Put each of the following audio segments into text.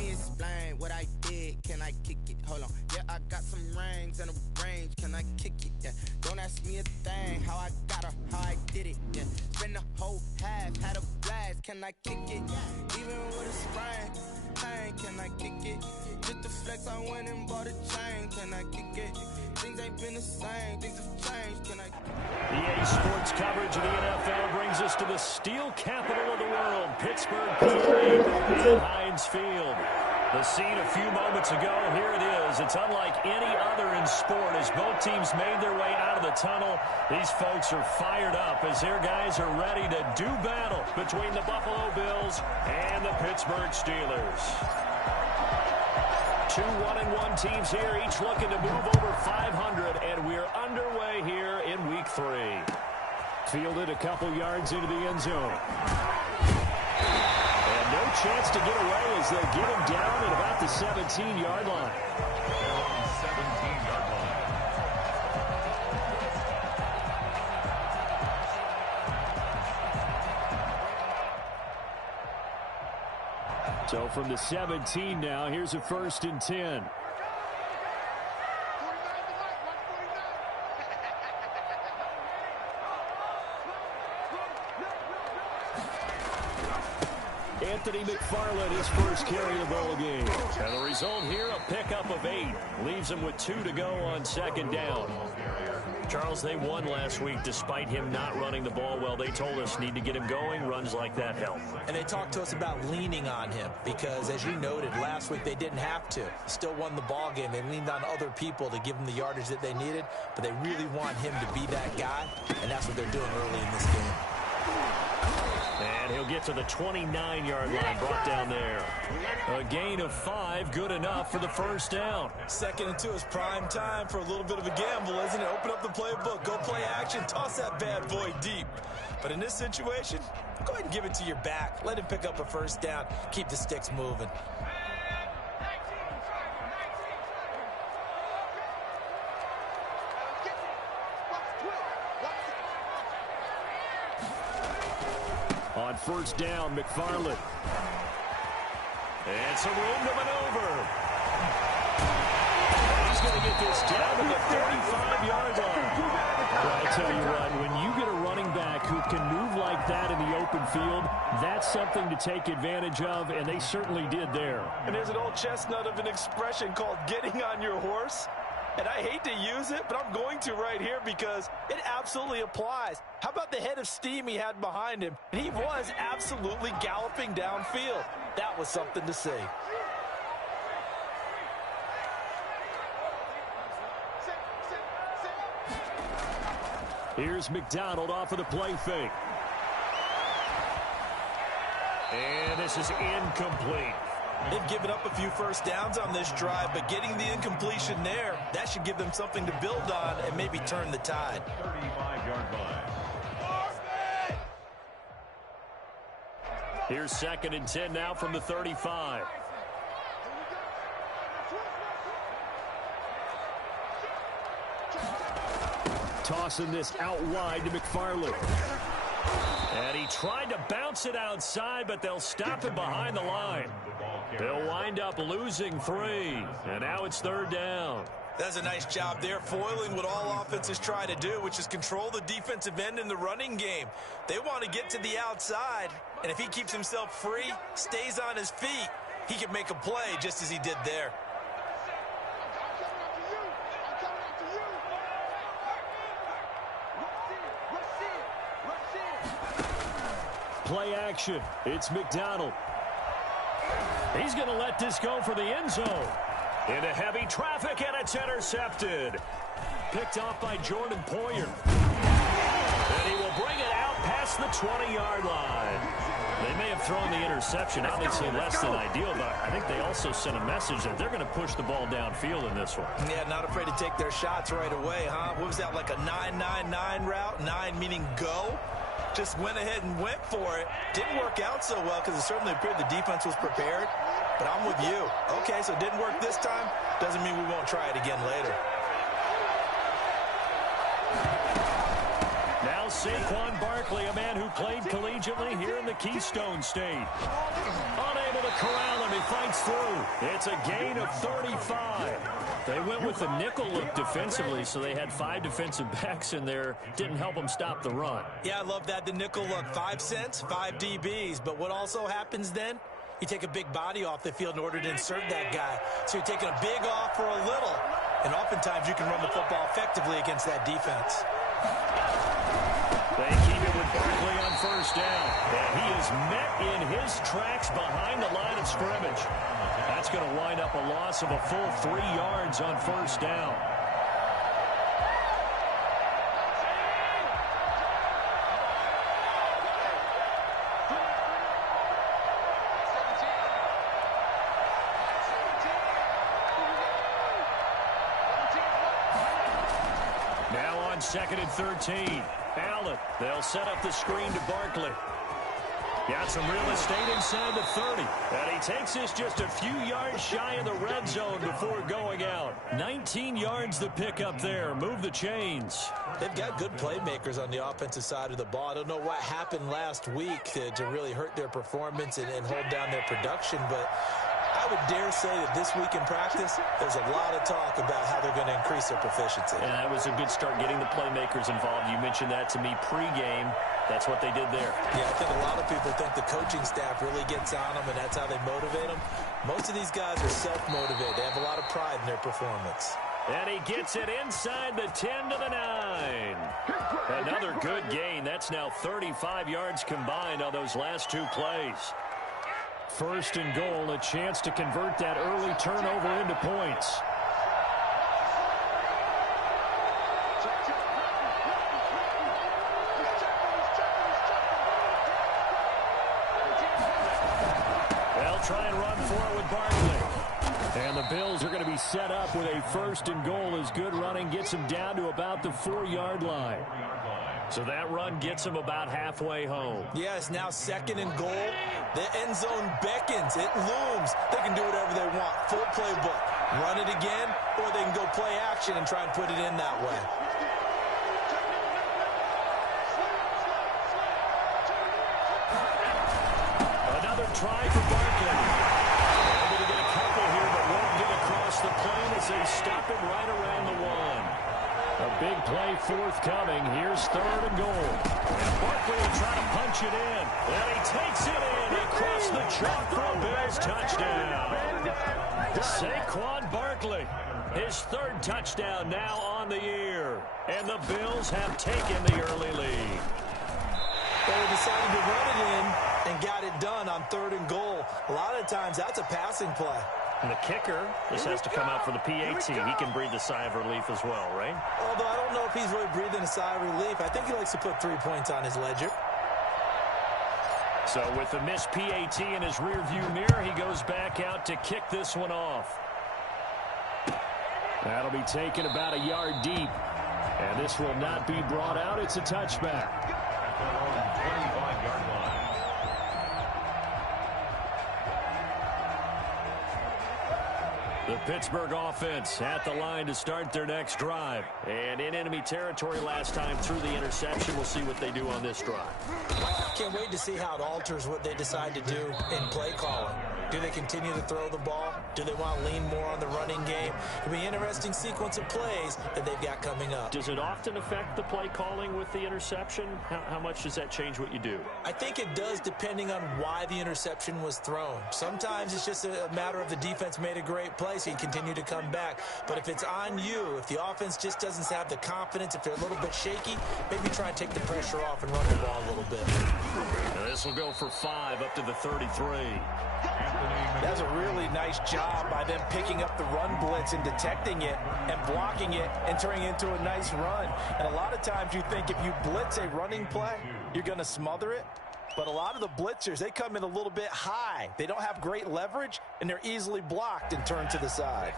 me explain what I did. Can I kick it? Hold on. Yeah, I got some rings and a range. Can I kick it? Yeah. Don't ask me a thing. How I got her, how I did it. Yeah. Spend the whole half, had a blast. Can I kick it? Even with a sprain. Pain, can I kick it? Just the flex, I went and bought a chain. Can I kick it? Things ain't been the same. Things have changed. Can I kick it? EA Sports coverage of the NFL brings us to the steel capital of the world, Pittsburgh, PA, at Heinz Field. The scene a few moments ago, here it is. It's unlike any other in sport as both teams made their way out of the tunnel. These folks are fired up as their guys are ready to do battle between the Buffalo Bills and the Pittsburgh Steelers. Two 1-1 teams here, each looking to move over 500, and we're underway here in Week 3. Fielded a couple yards into the end zone. And no chance to get away as they'll get him down at about the 17-yard line. 17-yard line. So from the 17 now, here's a 1st and 10. Anthony McFarland, his first carry of the ball game. And the result here, a pickup of 8. Leaves him with 2 to go on 2nd down. Charles, they won last week despite him not running the ball well. They told us need to get him going. Runs like that help. And they talked to us about leaning on him because, as you noted, last week they didn't have to. Still won the ball game. They leaned on other people to give them the yardage that they needed, but they really want him to be that guy, and that's what they're doing early in this game. And he'll get to the 29-yard line, brought down there. A gain of 5, good enough for the 1st down. 2nd and 2 is prime time for a little bit of a gamble, isn't it? Open up the playbook, go play action, toss that bad boy deep. But in this situation, go ahead and give it to your back. Let him pick up a 1st down, keep the sticks moving. On 1st down, McFarland. And some room to maneuver. He's going to get this down to the 35-yard line. Well, I tell you what, when you get a running back who can move like that in the open field, that's something to take advantage of, and they certainly did there. And there's an old chestnut of an expression called getting on your horse. And I hate to use it, but I'm going to right here because it absolutely applies. How about the head of steam he had behind him? He was absolutely galloping downfield. That was something to see. Here's McDonald off of the play fake. And this is incomplete. They've given up a few 1st downs on this drive, but getting the incompletion there, that should give them something to build on and maybe turn the tide. 35-yard line. Here's 2nd and 10 now from the 35. Tossing this out wide to McFarland. And he tried to bounce it outside, but they'll stop him behind the line. They'll wind up losing 3. And now it's 3rd down. That's a nice job there, foiling what all offenses try to do, which is control the defensive end in the running game. They want to get to the outside, and if he keeps himself free, stays on his feet, he can make a play just as he did there. Play action. It's McDonald. He's going to let this go for the end zone. Into heavy traffic, and it's intercepted. Picked off by Jordan Poyer. And he will bring it out past the 20-yard line. They may have thrown the interception, obviously less than ideal, but I think they also sent a message that they're going to push the ball downfield in this one. Yeah, not afraid to take their shots right away, huh? What was that, like a 9-9-9 route? 9 meaning go? Just went ahead and went for it. Didn't work out so well because it certainly appeared the defense was prepared. But I'm with you. Okay, so it didn't work this time. Doesn't mean we won't try it again later. Now Saquon Barkley, a man who played collegiately here in the Keystone State. Unable to will corral him. He fights through. It's a gain of 35. They went with the nickel look defensively, so they had 5 defensive backs in there. Didn't help them stop the run. Yeah, I love that, the nickel look. 5 cents, 5 DBs. But what also happens then? You take a big body off the field in order to insert that guy. So you're taking a big off for a little. And oftentimes you can run the football effectively against that defense. They keep it with Barkley on first down. And he is met in his tracks behind the line of scrimmage. That's going to wind up a loss of a full 3 yards on first down. Now on 2nd and 13. Allen, they'll set up the screen to Barkley. Got some real estate inside the 30. And he takes this just a few yards shy of the red zone before going out. 19 yards to pick up there. Move the chains. They've got good playmakers on the offensive side of the ball. I don't know what happened last week to really hurt their performance and hold down their production, but I would dare say that this week in practice, there's a lot of talk about how they're going to increase their proficiency. And that was a good start getting the playmakers involved. You mentioned that to me pregame. That's what they did there. Yeah, I think a lot of people think the coaching staff really gets on them, and that's how they motivate them. Most of these guys are self-motivated. They have a lot of pride in their performance. And he gets it inside the 10 to the 9. Another good gain. That's now 35 yards combined on those last 2 plays. 1st and goal, a chance to convert that early turnover into points. They'll try and run for it with Barkley. And the Bills are going to be set up with a 1st and goal as good running gets them down to about the 4-yard line. So that run gets them about halfway home. Yes, now 2nd and goal. The end zone beckons. It looms. They can do whatever they want. Full playbook. Run it again, or they can go play action and try and put it in that way. Another try for Barkley. Able to get a couple here, but won't get across the plane as they stop him right around the 1. A big play forthcoming. Here's 3rd and goal. And Barkley will try to punch it in. And he takes it in across the chalk for a Bills touchdown. Saquon Barkley, his 3rd touchdown now on the year. And the Bills have taken the early lead. They decided to run it in and got it done on 3rd and goal. A lot of times that's a passing play. And the kicker, this has to come out for the PAT. He can breathe a sigh of relief as well, right? Although I don't know if he's really breathing a sigh of relief. I think he likes to put 3 points on his ledger. So with the missed PAT in his rearview mirror, he goes back out to kick this one off. That'll be taken about a yard deep. And this will not be brought out. It's a touchback. 25-yard line. The Pittsburgh offense at the line to start their next drive. And in enemy territory last time through the interception. We'll see what they do on this drive. Can't wait to see how it alters what they decide to do in play calling. Do they continue to throw the ball? Do they want to lean more on the running game? It'll be an interesting sequence of plays that they've got coming up. Does it often affect the play calling with the interception? How much does that change what you do? I think it does depending on why the interception was thrown. Sometimes it's just a matter of the defense made a great play, so you continue to come back. But if it's on you, if the offense just doesn't have the confidence, if they're a little bit shaky, maybe try and take the pressure off and run the ball a little bit. Now this will go for 5 up to the 33. That's a really nice job by them picking up the run blitz and detecting it and blocking it and turning it into a nice run. And a lot of times you think if you blitz a running play, you're going to smother it. But a lot of the blitzers, they come in a little bit high. They don't have great leverage, and they're easily blocked and turned to the side.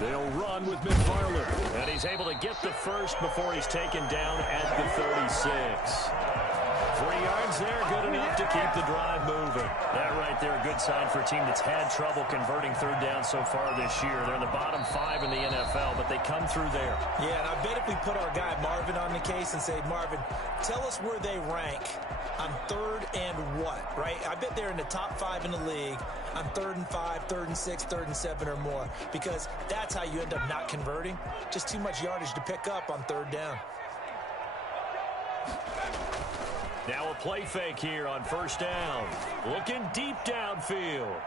They'll run with McFarland, and he's able to get the first before he's taken down at the 36. 3 yards yards there, good enough to keep the drive moving. That right there, a good sign for a team that's had trouble converting third down so far this year. They're in the bottom 5 in the NFL, but they come through there. Yeah, and I bet if we put our guy Marvin on the case and say, Marvin, tell us where they rank on third and what, right? I bet they're in the top 5 in the league on 3rd and 5, 3rd and 6, 3rd and 7 or more, because that's how you end up not converting. Just too much yardage to pick up on third down. Now a play fake here on first down. Looking deep downfield.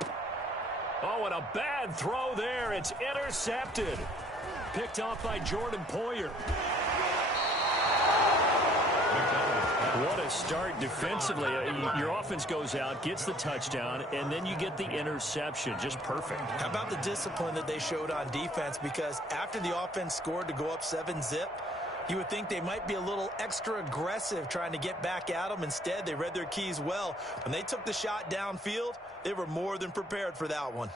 Oh, and a bad throw there. It's intercepted. Picked off by Jordan Poyer. What a start defensively. Your offense goes out, gets the touchdown, and then you get the interception. Just perfect. How about the discipline that they showed on defense? Because after the offense scored to go up 7-zip, you would think they might be a little extra aggressive trying to get back at them. Instead, they read their keys well. When they took the shot downfield, they were more than prepared for that one.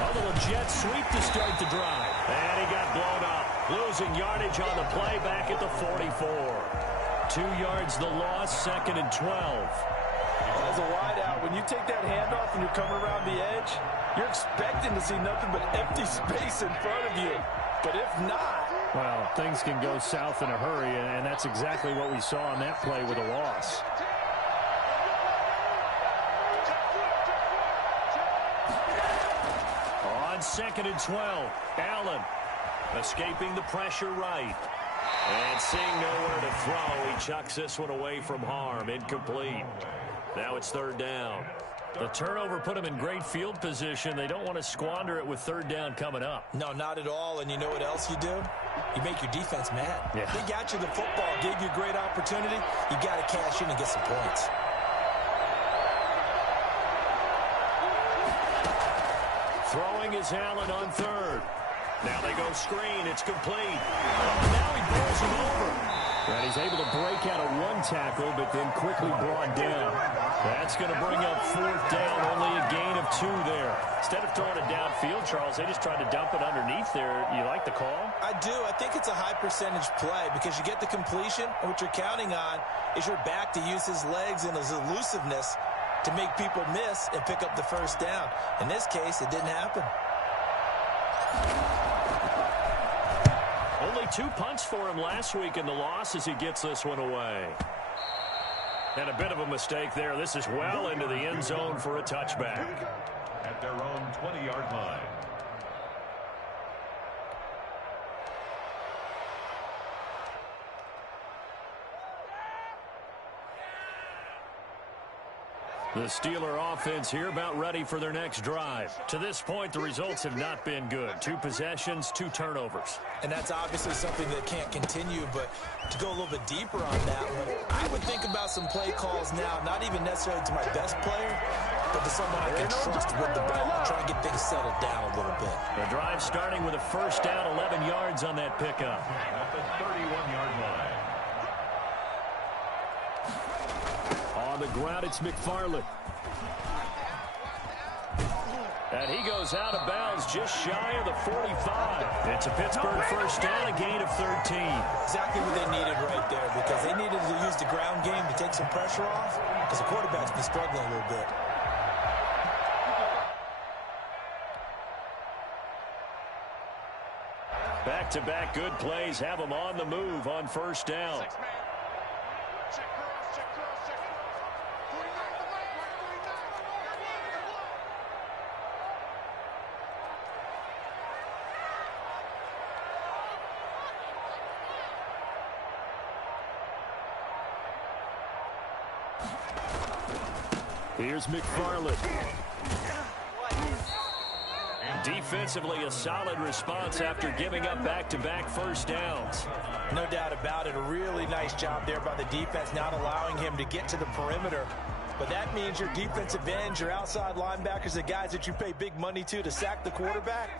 A little jet sweep to start the drive. And he got blown up. Losing yardage on the play back at the 44. 2 yards the loss, 2nd and 12. As a wideout, when you take that handoff and you're coming around the edge, you're expecting to see nothing but empty space in front of you. But if not... Well, things can go south in a hurry, and that's exactly what we saw on that play with a loss. On 2nd and 12, Allen escaping the pressure right. And seeing nowhere to throw, he chucks this one away from harm. Incomplete. Now it's 3rd down. The turnover put them in great field position. They don't want to squander it with 3rd down coming up. No, not at all. And you know what else you do? You make your defense mad. Yeah. They got you the football, gave you a great opportunity. You got to cash in and get some points. Throwing is Allen on 3rd. Now they go screen. It's complete. Oh, now he bowls him over. And he's able to break out of 1 tackle, but then quickly brought down. That's going to bring up 4th down. Only a gain of 2 there. Instead of throwing it downfield, Charles, they just tried to dump it underneath there. You like the call? I do. I think it's a high percentage play because you get the completion, and what you're counting on is your back to use his legs and his elusiveness to make people miss and pick up the 1st down. In this case, it didn't happen. Only 2 punts for him last week in the loss as he gets this one away. And a bit of a mistake there. This is well into the end zone for a touchback. At their own 20-yard line. The Steeler offense here about ready for their next drive. To this point, the results have not been good. 2 possessions, 2 turnovers. And that's obviously something that can't continue, but to go a little bit deeper on that one, I would think about some play calls now, not even necessarily to my best player, but to someone I can trust with the ball, try and get things settled down a little bit. The drive starting with a 1st down, 11 yards on that pickup. At the 31-yard line. On the ground, it's McFarland. And he goes out of bounds just shy of the 45. It's a Pittsburgh 1st down, a gain of 13. Exactly what they needed right there, because they needed to use the ground game to take some pressure off, because the quarterback's been struggling a little bit. Back-to-back good plays have them on the move on 1st down. Here's McFarland. Defensively, a solid response after giving up back-to-back 1st downs. No doubt about it. A really nice job there by the defense, not allowing him to get to the perimeter. But that means your defensive ends, your outside linebackers, the guys that you pay big money to sack the quarterback,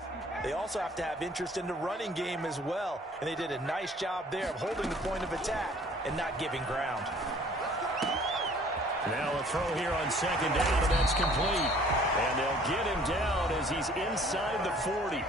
they also have to have interest in the running game as well. And they did a nice job there of holding the point of attack and not giving ground. Now a throw here on 2nd down, and that's complete. they'll get him down as he's inside the 40.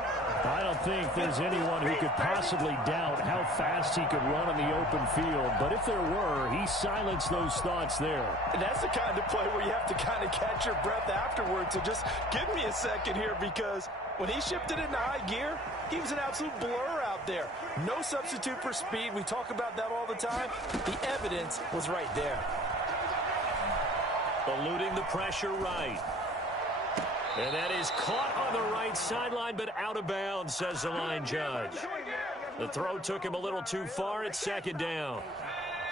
I don't think there's anyone who could possibly doubt how fast he could run on the open field. But if there were, he silenced those thoughts there. And that's the kind of play where you have to kind of catch your breath afterwards. So just give me a second here, because when he shifted into high gear, he was an absolute blur out there. No substitute for speed. We talk about that all the time. The evidence was right there. Eluding the pressure right. And that is caught on the right sideline, but out of bounds, says the line judge. The throw took him a little too far. It's second down.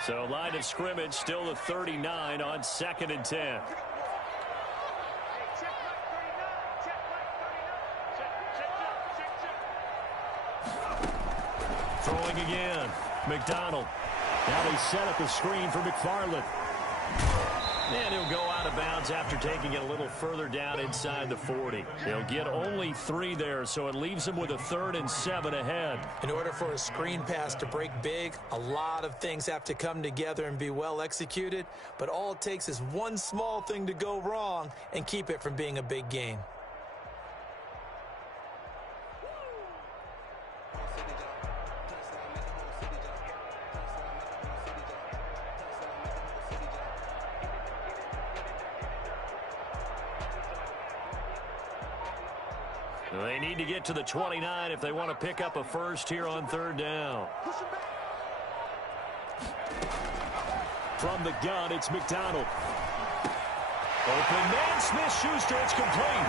So line of scrimmage still the 39 on 2nd and 10. Throwing again. McDonald. Now they set up a screen for McFarland. And he'll go out of bounds after taking it a little further down inside the 40. He'll get only 3 there, so it leaves him with a 3rd and 7 ahead. In order for a screen pass to break big, a lot of things have to come together and be well executed. But all it takes is one small thing to go wrong and keep it from being a big game. They need to get to the 29 if they want to pick up a first here on 3rd down. From the gun, it's McDonald. Open man, Smith-Schuster, it's complete.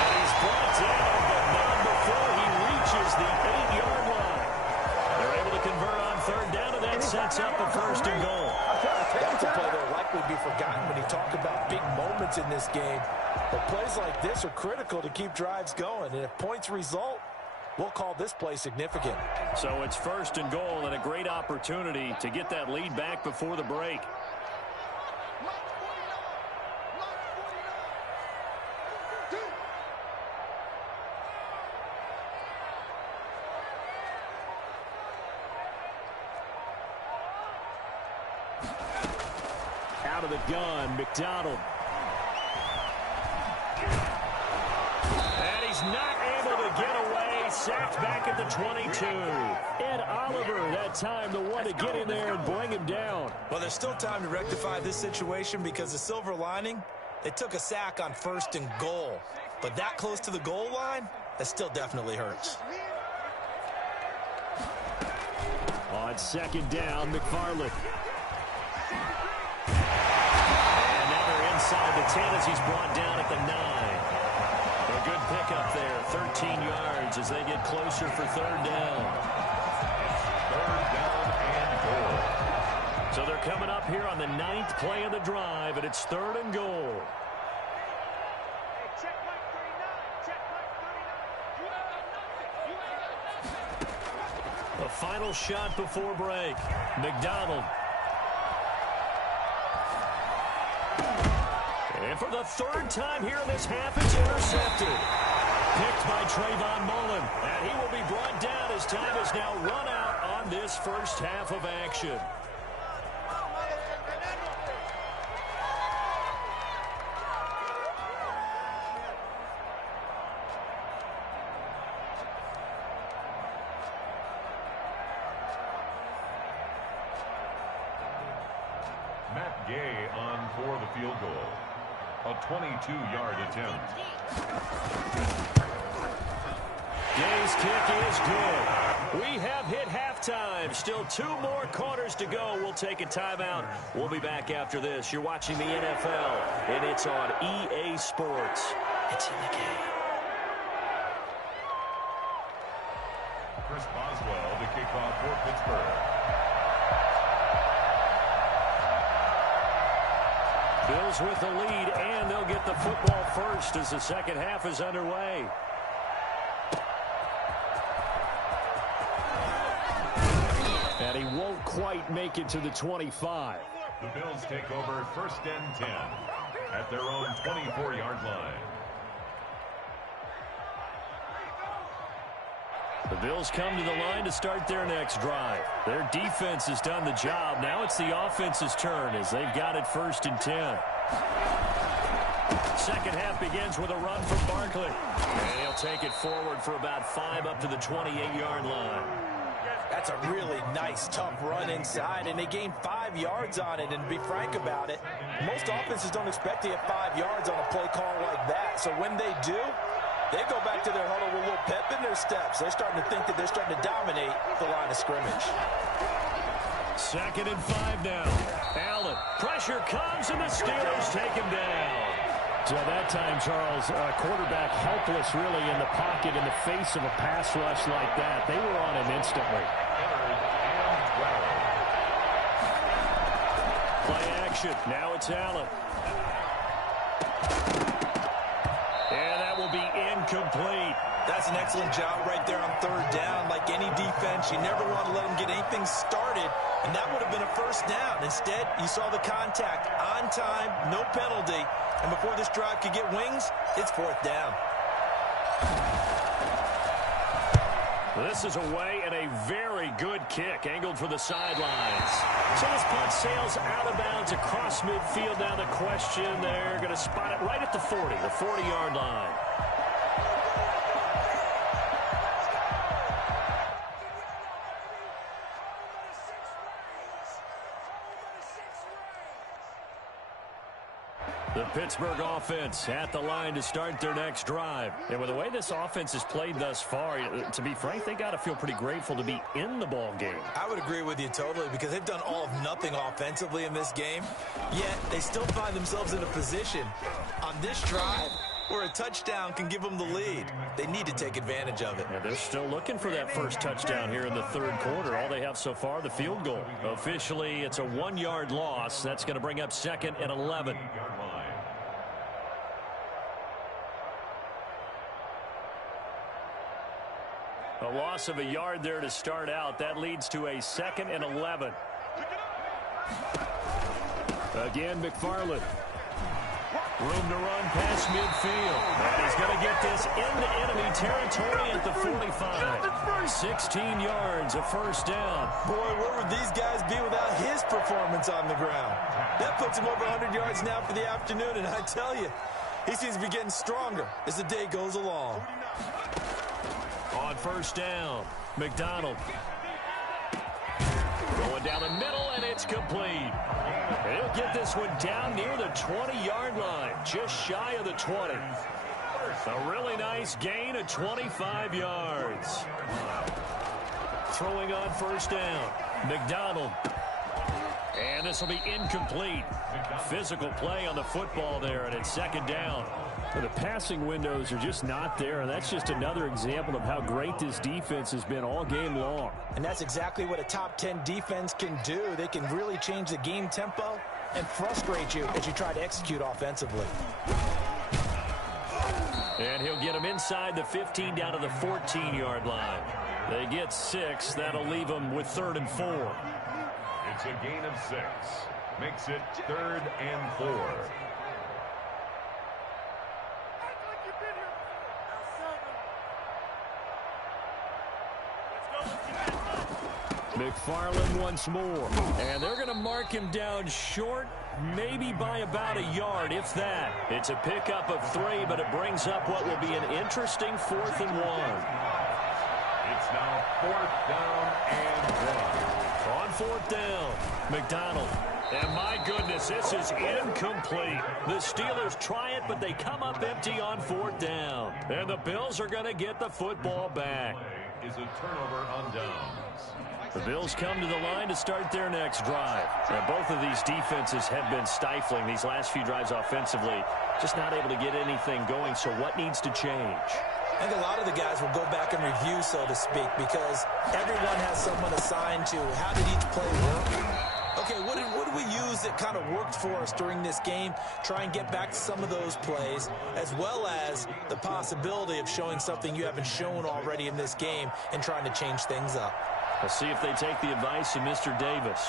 And he's brought down, but not before he reaches the 8-yard line. They're able to convert on 3rd down, and that sets up a 1st and goal. That's a play that will likely be forgotten when you talk about big moments in this game. But plays like this are critical to keep drives going. And if points result, we'll call this play significant. So it's 1st and goal and a great opportunity to get that lead back before the break. Out of the gun, McDonald. And he's not able to get away. Sacked back at the 22. Ed Oliver, that time, the one to get in there and bring him down. Well, there's still time to rectify this situation, because the silver lining, they took a sack on 1st and goal. But that close to the goal line, that still definitely hurts. On 2nd down, McFarland. Inside the 10 as he's brought down at the 9. A good pickup there, 13 yards as they get closer for 3rd down. 3rd down and goal. So they're coming up here on the 9th play of the drive, and it's 3rd and goal. The final shot before break. McDonald. And for the 3rd time here in this half, it's intercepted. Picked by Trayvon Mullen. And he will be brought down as time has now run out on this first half of action. Matt Gay on for the field goal. A 22-yard attempt. Gay's kick is good. We have hit halftime. Still 2 more quarters to go. We'll take a timeout. We'll be back after this. You're watching the NFL, and it's on EA Sports. It's in the game. Chris Boswell to kick off for Pittsburgh. Bills with the lead, and they'll get the football first as the second half is underway. And he won't quite make it to the 25. The Bills take over 1st and 10 at their own 24-yard line. The Bills come to the line to start their next drive. Their defense has done the job. Now it's the offense's turn as they've got it 1st and 10. Second half begins with a run from Barkley. And he'll take it forward for about 5 up to the 28-yard line. That's a really nice, tough run inside, and they gained 5 yards on it. And to be frank about it, most offenses don't expect to get 5 yards on a play call like that. So when they do, they go back to their huddle with a little pep in their steps. They're starting to think that they're starting to dominate the line of scrimmage. 2nd and 5 now. Allen, pressure comes, and the Steelers take him down. So that time, Charles, quarterback helpless really in the pocket in the face of a pass rush like that. They were on him instantly. Play action. Now it's Allen. And that will be incomplete. That's an excellent job right there on 3rd down. Like any defense, you never want to let them get anything started, and that would have been a 1st down. Instead, you saw the contact on time, no penalty, and before this drive could get wings, it's 4th down. This is away and a very good kick, angled for the sidelines. So this punt sails out of bounds across midfield. Now the question, they're going to spot it right at the 40, the 40-yard line. The Pittsburgh offense at the line to start their next drive. And with the way this offense has played thus far, to be frank, they got to feel pretty grateful to be in the ball game. I would agree with you totally, because they've done all of nothing offensively in this game, yet they still find themselves in a position on this drive where a touchdown can give them the lead. They need to take advantage of it. And they're still looking for that first touchdown here in the 3rd quarter. All they have so far, the field goal. Officially, it's a 1-yard loss. That's going to bring up 2nd and 11. A loss of a yard there to start out. That leads to a 2nd and 11. Again, McFarland. Room to run past midfield. And he's going to get this into enemy territory at the 45. 16 yards, a 1st down. Boy, where would these guys be without his performance on the ground? That puts him over 100 yards now for the afternoon, and I tell you, he seems to be getting stronger as the day goes along. On 1st down, McDonald. Going down the middle, and it's complete. And he'll get this one down near the 20-yard line, just shy of the 20. A really nice gain of 25 yards. Throwing on 1st down, McDonald. And this will be incomplete. Physical play on the football there, and it's 2nd down. The passing windows are just not there, and that's just another example of how great this defense has been all game long. And that's exactly what a top 10 defense can do. They can really change the game tempo and frustrate you as you try to execute offensively. And he'll get him inside the 15 down to the 14-yard line. They get 6. That'll leave them with 3rd and 4. It's a gain of 6. Makes it 3rd and 4. McFarland once more. And they're going to mark him down short, maybe by about a yard, if that. It's a pickup of 3, but it brings up what will be an interesting 4th and 1. It's now 4th down and 1. On 4th down, McDonald. And my goodness, this is incomplete. The Steelers try it, but they come up empty on 4th down. And the Bills are going to get the football back. Is a turnover on downs. The Bills come to the line to start their next drive. And both of these defenses have been stifling these last few drives offensively. Just not able to get anything going, so what needs to change? I think a lot of the guys will go back and review, so to speak, because everyone has someone assigned to how did each play work. Okay, what did we use that kind of worked for us during this game? Try and get back to some of those plays, as well as the possibility of showing something you haven't shown already in this game and trying to change things up. Let's see if they take the advice of Mr. Davis.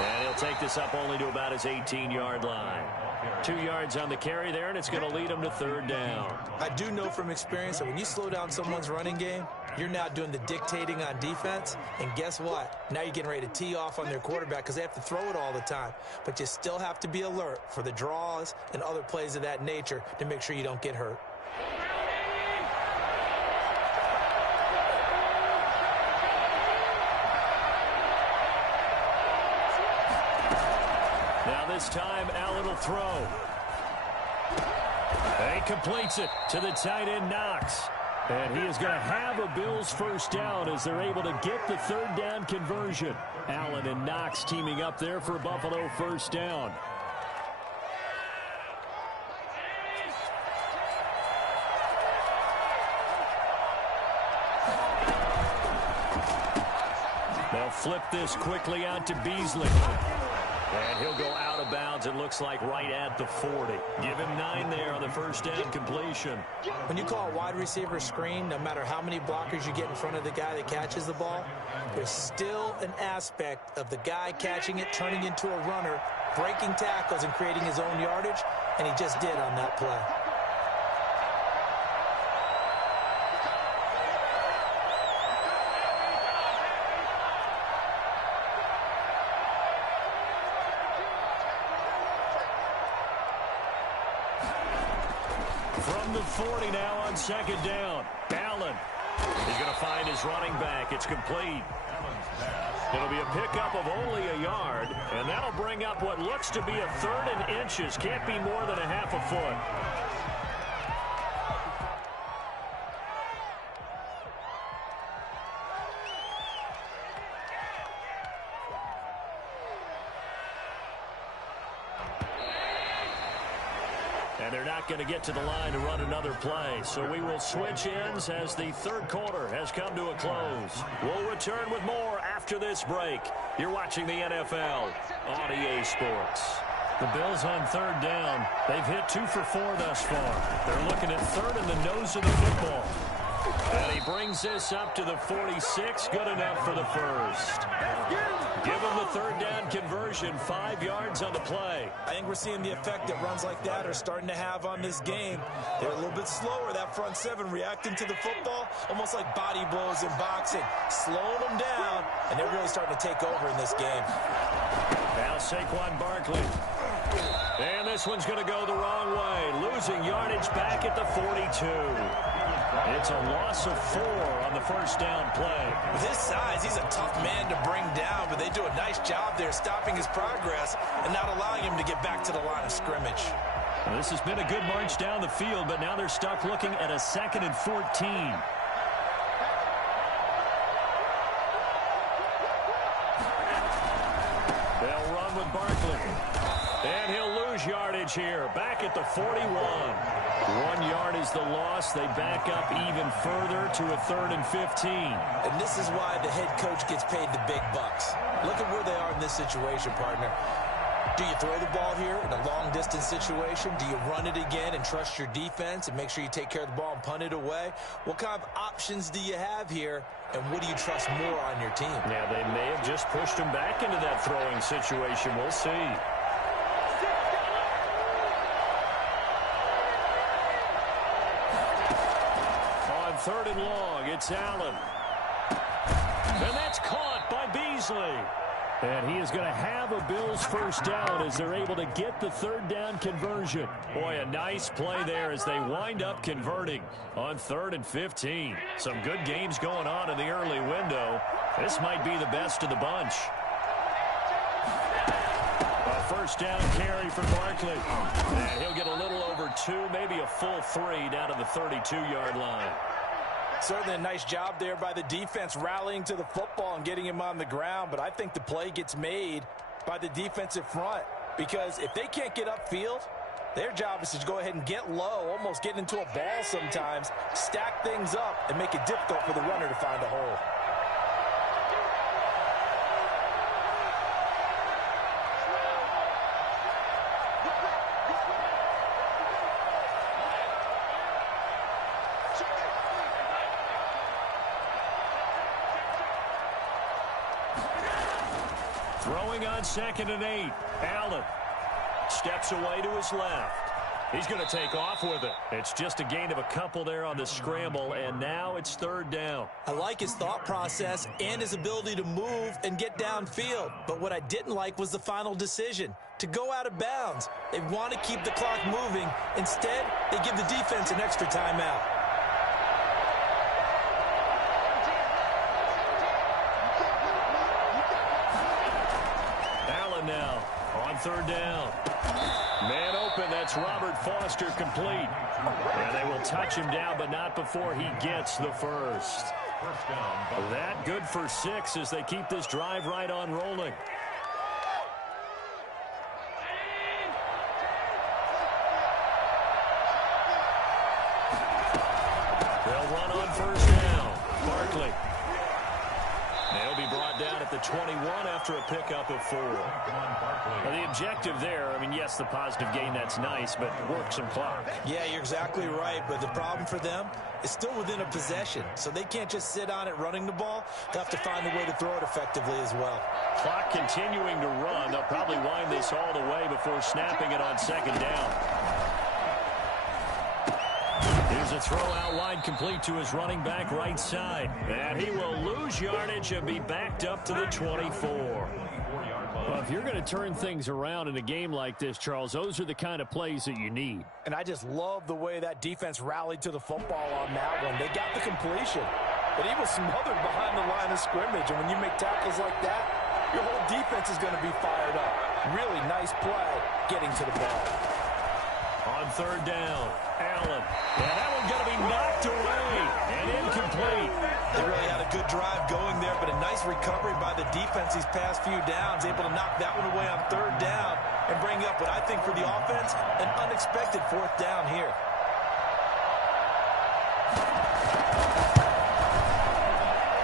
And he'll take this up only to about his 18-yard line. 2 yards on the carry there, and it's going to lead him to third down. I do know from experience that when you slow down someone's running game, you're now doing the dictating on defense, and guess what? Now you're getting ready to tee off on their quarterback because they have to throw it all the time. But you still have to be alert for the draws and other plays of that nature to make sure you don't get hurt. Now this time, Allen will throw. And he completes it to the tight end, Knox. And he is going to have a Bills first down as they're able to get the third down conversion. Allen and Knox teaming up there for a Buffalo first down. They'll flip this quickly out to Beasley. And he'll go out of bounds, it looks like, right at the 40. Give him 9 there on the first down completion. When you call a wide receiver screen, no matter how many blockers you get in front of the guy that catches the ball, there's still an aspect of the guy catching it, turning into a runner, breaking tackles and creating his own yardage, and he just did on that play. From the 40 now on second down. Allen. He's going to find his running back. It's complete. It'll be a pickup of only a yard, and that'll bring up what looks to be a third and inches. Can't be more than a half a foot. And they're not going to get to the line to run another play. So we will switch ends as the third quarter has come to a close. We'll return with more after this break. You're watching the NFL on EA Sports. The Bills on third down. They've hit 2 for 4 thus far. They're looking at third in the nose of the football. And he brings this up to the 46. Good enough for the first. Give him the third down conversion. 5 yards on the play. I think we're seeing the effect that runs like that are starting to have on this game. They're a little bit slower, that front seven, reacting to the football, almost like body blows in boxing, slowing them down, and they're really starting to take over in this game. Now Saquon Barkley. And this one's going to go the wrong way. Losing yardage back at the 42. It's a loss of 4 on the first down play. With his size, he's a tough man to bring down, but they do a nice job there stopping his progress and not allowing him to get back to the line of scrimmage. Well, this has been a good march down the field, but now they're stuck looking at a 2nd and 14. They'll run with Barkley. And he'll lose yardage here. Back at the 41. 1 yard is the loss. They back up even further to a 3rd and 15. And this is why the head coach gets paid the big bucks. Look at where they are in this situation, partner. Do you throw the ball here in a long-distance situation? Do you run it again and trust your defense and make sure you take care of the ball and punt it away? What kind of options do you have here, and what do you trust more on your team? Yeah, they may have just pushed him back into that throwing situation. We'll see. On 3rd and long, it's Allen. And that's caught by Beasley. And he is going to have a Bills first down as they're able to get the third down conversion. Boy, a nice play there as they wind up converting on 3rd and 15. Some good games going on in the early window. This might be the best of the bunch. A first down carry for Barkley. And he'll get a little over 2, maybe a full 3 down to the 32-yard line. Certainly a nice job there by the defense rallying to the football and getting him on the ground, but I think the play gets made by the defensive front because if they can't get upfield, their job is to go ahead and get low, almost get into a ball sometimes, stack things up, and make it difficult for the runner to find a hole. Throwing on 2nd and 8. Allen steps away to his left. He's going to take off with it. It's just a gain of a couple there on the scramble, and now it's 3rd down. I like his thought process and his ability to move and get downfield. But what I didn't like was the final decision, to go out of bounds. They want to keep the clock moving. Instead, they give the defense an extra timeout. Allen now on 3rd down. Man open, that's Robert Foster complete. And they will touch him down, but not before he gets the first. That good for 6 as they keep this drive right on rolling. They'll run on 1st down. Barkley. They'll be brought down at the 21 after a pickup of 4. Well, the objective there, I mean, yes, the positive gain, that's nice, but work some clock. Yeah, you're exactly right, but the problem for them is still within a possession, so they can't just sit on it running the ball. They'll have to find a way to throw it effectively as well. Clock continuing to run. They'll probably wind this all the way before snapping it on 2nd down. Here's a throw out wide, complete to his running back right side. And he will lose yardage and be backed up to the 24. Well, if you're going to turn things around in a game like this, Charles, those are the kind of plays that you need. And I just love the way that defense rallied to the football on that one. They got the completion, but he was smothered behind the line of scrimmage. And when you make tackles like that, your whole defense is going to be fired up. Really nice play getting to the ball. On 3rd down, Allen. And that one's going to be knocked away and incomplete. They really had a good drive going there, but a nice recovery by the defense these past few downs, able to knock that one away on 3rd down and bring up what I think for the offense, an unexpected 4th down here.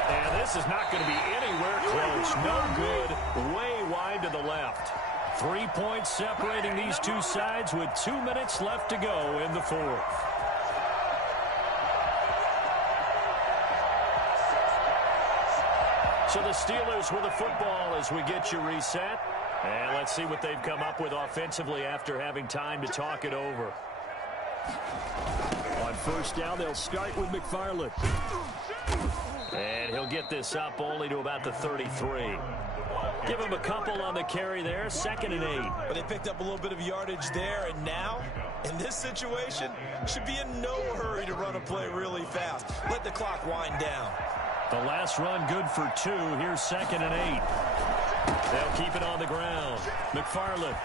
And this is not going to be anywhere close. No good. Way wide to the left. 3 points separating these two sides with 2 minutes left to go in the 4th. So the Steelers with the football as we get you reset. And let's see what they've come up with offensively after having time to talk it over. On 1st down, they'll start with McFarland. And he'll get this up only to about the 33. Give him a couple on the carry there. 2nd and 8. But they picked up a little bit of yardage there, and now, in this situation, should be in no hurry to run a play really fast. Let the clock wind down. The last run good for 2. Here's 2nd and 8. They'll keep it on the ground. McFarland.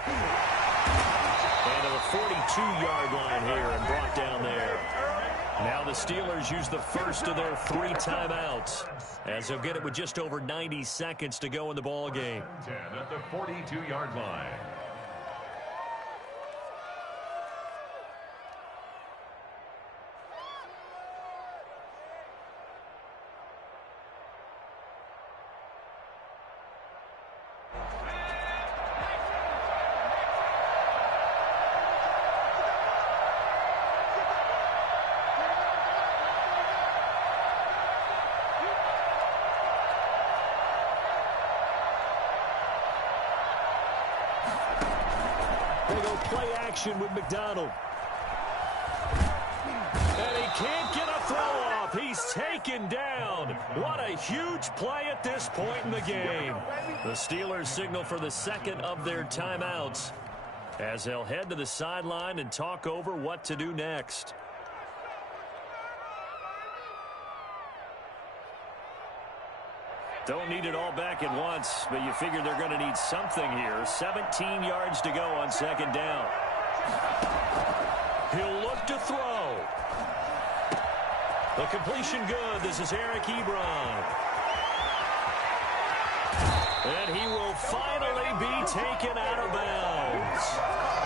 And to the 42-yard line here and brought down there. Now the Steelers use the first of their 3 timeouts as they'll get it with just over 90 seconds to go in the ball game. 10 at the 42-yard line. Play action with McDonald. And he can't get a throw off. He's taken down. What a huge play at this point in the game. The Steelers signal for the 2nd of their timeouts as they'll head to the sideline and talk over what to do next. Don't need it all back at once, but you figure they're going to need something here. 17 yards to go on 2nd down. He'll look to throw. The completion good. This is Eric Ebron. And he will finally be taken out of bounds.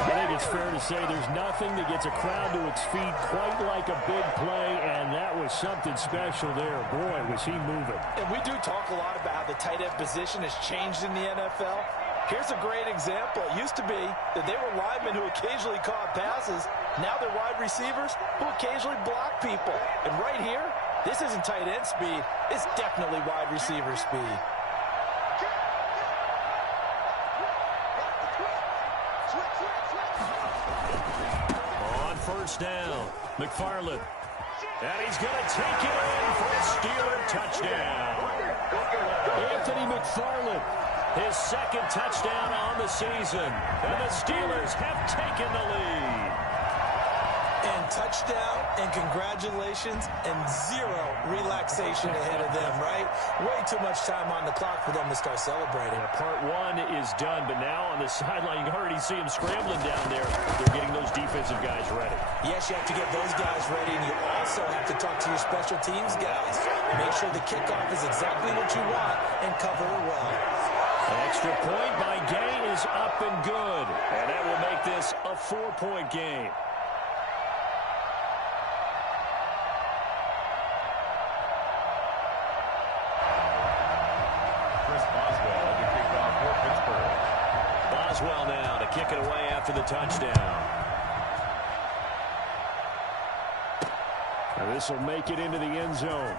I think it's fair to say there's nothing that gets a crowd to its feet quite like a big play, and that was something special there. Boy, was he moving. And we do talk a lot about how the tight end position has changed in the NFL. Here's a great example. It used to be that they were linemen who occasionally caught passes. Now they're wide receivers who occasionally block people. And right here, this isn't tight end speed. It's definitely wide receiver speed. first down. McFarland. And he's going to take it in for a Steeler touchdown. Anthony McFarland, his second touchdown on the season. And the Steelers have taken the lead. And touchdown, and congratulations, and zero relaxation ahead of them, right? Way too much time on the clock for them to start celebrating. Yeah, part one is done, but now on the sideline, you can already see him scrambling down there. They're getting those defensive guys ready. Yes, you have to get those guys ready, and you also have to talk to your special teams guys. Make sure the kickoff is exactly what you want and cover it well. An extra point by Gay is up and good, and that will make this a 4-point game. Boswell now to kick it away after the touchdown. And this will make it into the end zone.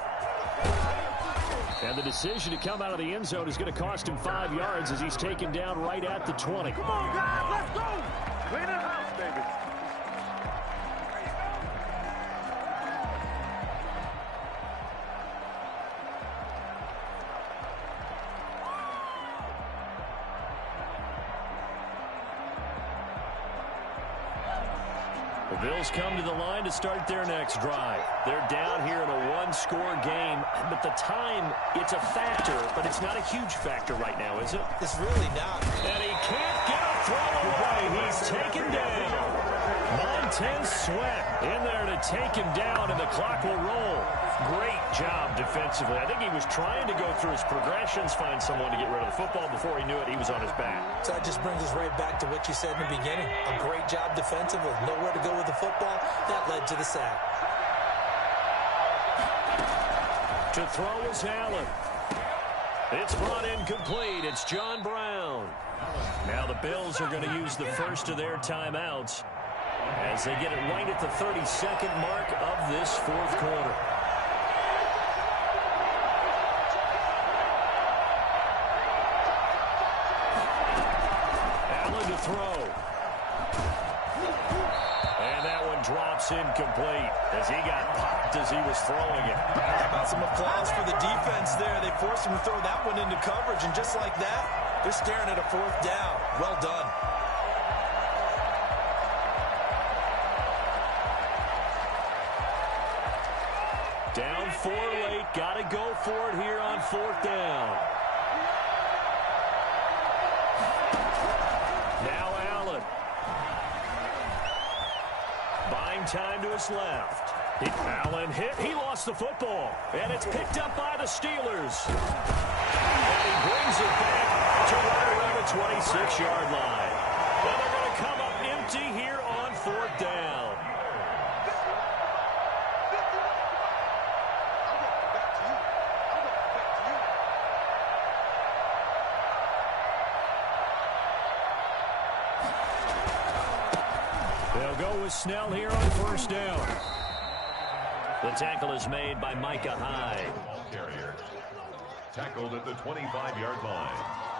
And the decision to come out of the end zone is going to cost him 5 yards as he's taken down right at the 20. Come on, guys, let's go. Clean it house, baby. The Bills come to the line to start their next drive. They're down here in a one-score game, but the time, it's a factor, but it's not a huge factor right now, is it? It's really not. And he can't get a throw away. He's taken down. Montez Sweat in there to take him down, and the clock will roll. Great job defensively. I think he was trying to go through his progressions, find someone to get rid of the football. Before he knew it, he was on his back. So that just brings us right back to what you said in the beginning. A great job defensively. Nowhere to go with the football. That led to the sack. To throw is Allen. It's brought in complete. It's John Brown. Now the Bills are going to use the first of their timeouts as they get it right at the 32nd mark of this fourth quarter. Allen to throw. And that one drops incomplete as he got popped as he was throwing it. How about some applause for the defense there? They forced him to throw that one into coverage, and just like that, they're staring at a fourth down. Well done. Down 4 late. Got to go for it here on fourth down. Now Allen. Buying time to his left. Allen hit. He lost the football. And it's picked up by the Steelers. And he brings it back to right around the 26-yard line. And they're going to come up empty here on fourth down. They'll go with Snell here on first down. The tackle is made by Micah Hyde. Carrier tackled at the 25-yard line.